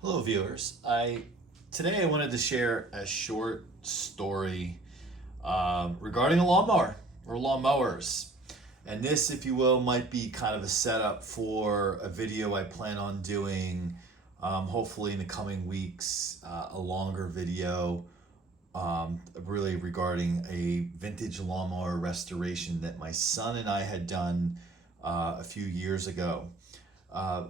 Hello, viewers. Today I wanted to share a short story regarding a lawnmower or lawnmowers, and this, if you will, might be kind of a setup for a video I plan on doing. Hopefully, in the coming weeks, a longer video, really regarding a vintage lawnmower restoration that my son and I had done a few years ago.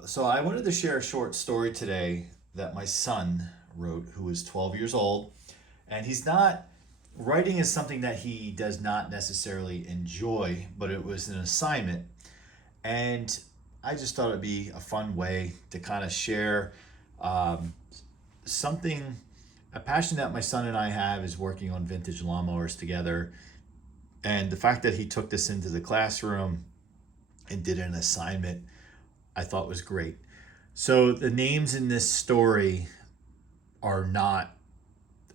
So I wanted to share a short story today that my son wrote, who is 12 years old. And he's not, writing is something that he does not necessarily enjoy, but it was an assignment. And I just thought it'd be a fun way to kind of share um, something, a passion that my son and I have is working on vintage lawnmowers together. And the fact that he took this into the classroom and did an assignment, I thought was great. So the names in this story are not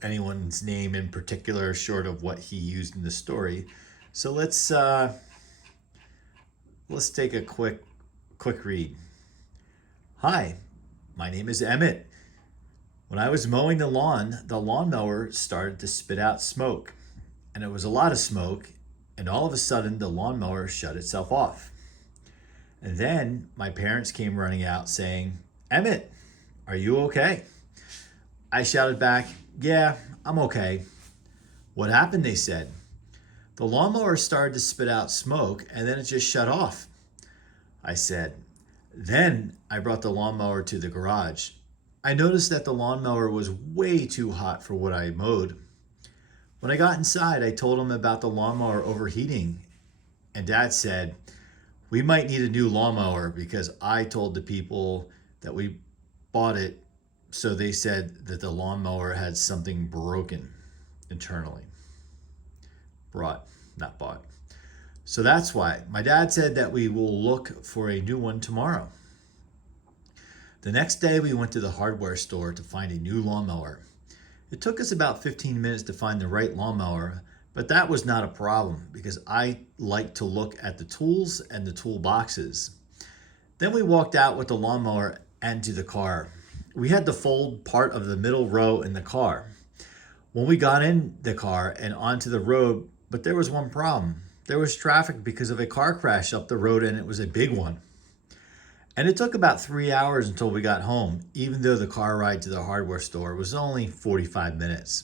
anyone's name in particular, short of what he used in the story. So let's take a quick read. Hi, my name is Emmett. When I was mowing the lawn, the lawnmower started to spit out smoke, and it was a lot of smoke. And all of a sudden, the lawnmower shut itself off. And then my parents came running out saying, "Emmett, are you okay?" I shouted back, "Yeah, I'm okay." "What happened?" they said. "The lawnmower started to spit out smoke and then it just shut off." I said, "Then I brought the lawnmower to the garage. I noticed that the lawnmower was way too hot for what I mowed. When I got inside, I told him about the lawnmower overheating, and Dad said, we might need a new lawnmower because I told the people that we bought it, so they said that the lawnmower had something broken internally. Brought, not bought. So that's why. My dad said that we will look for a new one tomorrow." The next day, we went to the hardware store to find a new lawnmower. It took us about 15 minutes to find the right lawnmower, but that was not a problem because I like to look at the tools and the toolboxes. Then we walked out with the lawnmower and to the car. We had to fold part of the middle row in the car. When we got in the car and onto the road, but there was one problem. There was traffic because of a car crash up the road, and it was a big one. And it took about 3 hours until we got home, even though the car ride to the hardware store was only 45 minutes.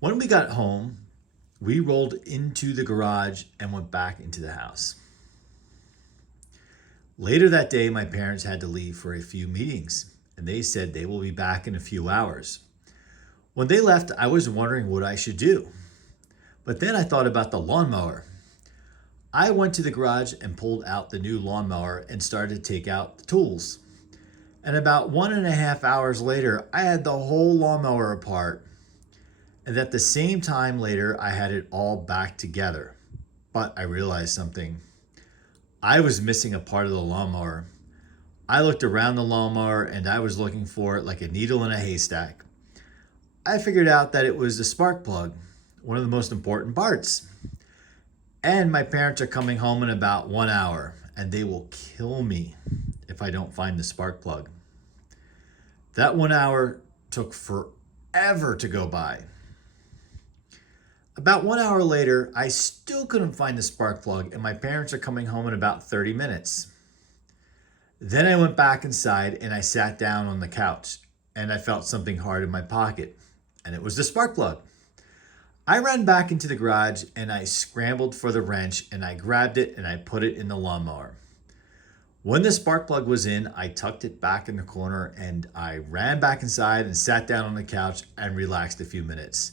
When we got home, we rolled into the garage and went back into the house. Later that day, my parents had to leave for a few meetings, and they said they will be back in a few hours. When they left, I was wondering what I should do. But then I thought about the lawnmower. I went to the garage and pulled out the new lawnmower and started to take out the tools. And about 1.5 hours later, I had the whole lawnmower apart. And at the same time later, I had it all back together. But I realized something. I was missing a part of the lawnmower. I looked around the lawnmower and I was looking for it like a needle in a haystack. I figured out that it was the spark plug, one of the most important parts. And my parents are coming home in about 1 hour, and they will kill me if I don't find the spark plug. That 1 hour took forever to go by. About 1 hour later, I still couldn't find the spark plug, and my parents are coming home in about 30 minutes. Then I went back inside and I sat down on the couch, and I felt something hard in my pocket, and it was the spark plug. I ran back into the garage and I scrambled for the wrench and I grabbed it and I put it in the lawnmower. When the spark plug was in, I tucked it back in the corner and I ran back inside and sat down on the couch and relaxed a few minutes.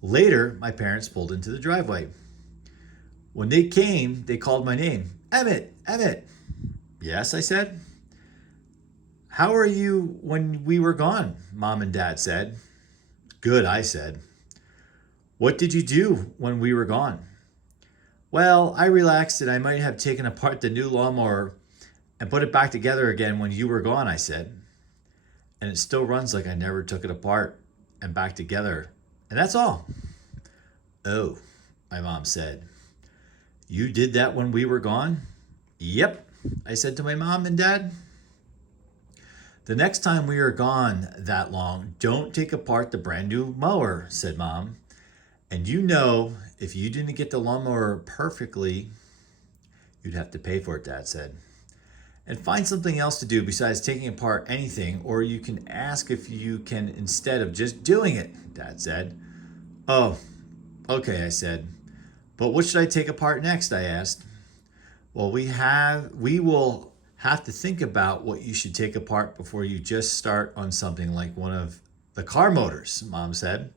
Later, my parents pulled into the driveway. When they came, they called my name. "Emmett, Emmett." "Yes," I said. "How are you when we were gone?" Mom and Dad said. "Good," I said. "What did you do when we were gone?" "Well, I relaxed and I might have taken apart the new lawnmower and put it back together again when you were gone," I said. "And it still runs like I never took it apart and back together. And that's all." "Oh," my mom said. "You did that when we were gone?" "Yep," I said to my mom and dad. The next time we are gone that long, don't take apart the brand new mower, said Mom. And you know, if you didn't get the lawnmower perfectly, you'd have to pay for it, Dad said. And find something else to do besides taking apart anything, or you can ask if you can instead of just doing it, Dad said. Oh, okay, I said. But what should I take apart next? I asked. Well, we will have to think about what you should take apart before you just start on something like one of the car motors, Mom said.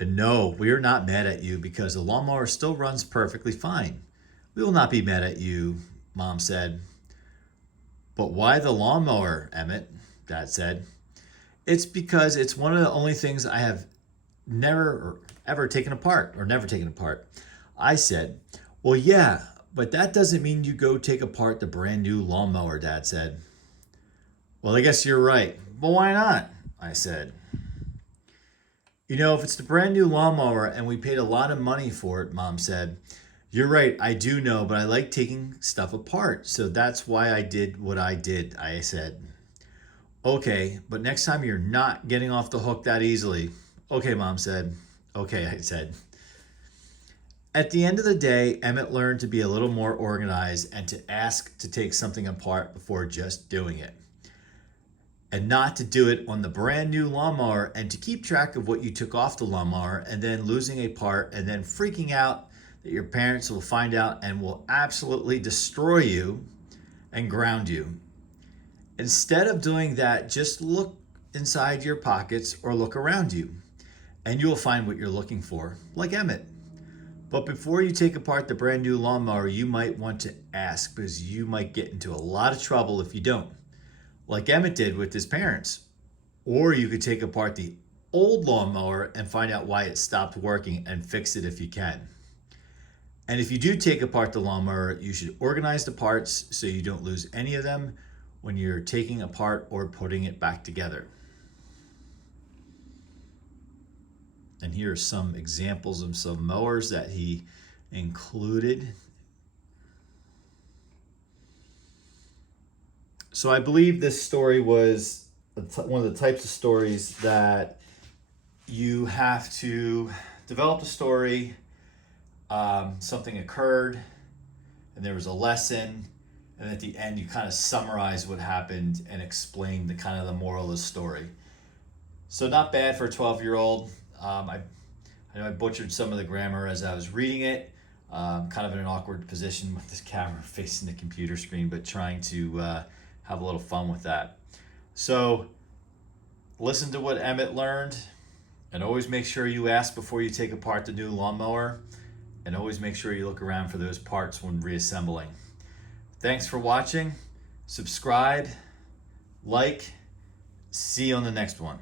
And no, we are not mad at you because the lawnmower still runs perfectly fine. We will not be mad at you, Mom said. But why the lawnmower, Emmett? Dad said. It's because it's one of the only things I have never or ever taken apart, or never taken apart. I said, well, yeah, but that doesn't mean you go take apart the brand new lawnmower, Dad said. Well, I guess you're right. But why not? I said. You know, if it's the brand new lawnmower and we paid a lot of money for it, Mom said. You're right, I do know, but I like taking stuff apart. So that's why I did what I did, I said. Okay, but next time you're not getting off the hook that easily. Okay, Mom said. Okay, I said. At the end of the day, Emmett learned to be a little more organized and to ask to take something apart before just doing it. And not to do it on the brand new lawnmower and to keep track of what you took off the lawnmower and then losing a part and then freaking out that your parents will find out and will absolutely destroy you and ground you. Instead of doing that, just look inside your pockets or look around you and you'll find what you're looking for, like Emmett. But before you take apart the brand new lawnmower, you might want to ask because you might get into a lot of trouble if you don't, like Emmett did with his parents. Or you could take apart the old lawnmower and find out why it stopped working and fix it if you can. And if you do take apart the lawnmower, you should organize the parts so you don't lose any of them when you're taking apart or putting it back together. And here are some examples of some mowers that he included. So I believe this story was one of the types of stories that you have to develop a story. Something occurred and there was a lesson, and at the end you kind of summarize what happened and explain the kind of the moral of the story. So not bad for a 12-year-old. I know I butchered some of the grammar as I was reading it, kind of in an awkward position with this camera facing the computer screen, but trying to have a little fun with that. So listen to what Emmett learned, and always make sure you ask before you take apart the new lawnmower, and always make sure you look around for those parts when reassembling. Thanks for watching. Subscribe, like, see you on the next one.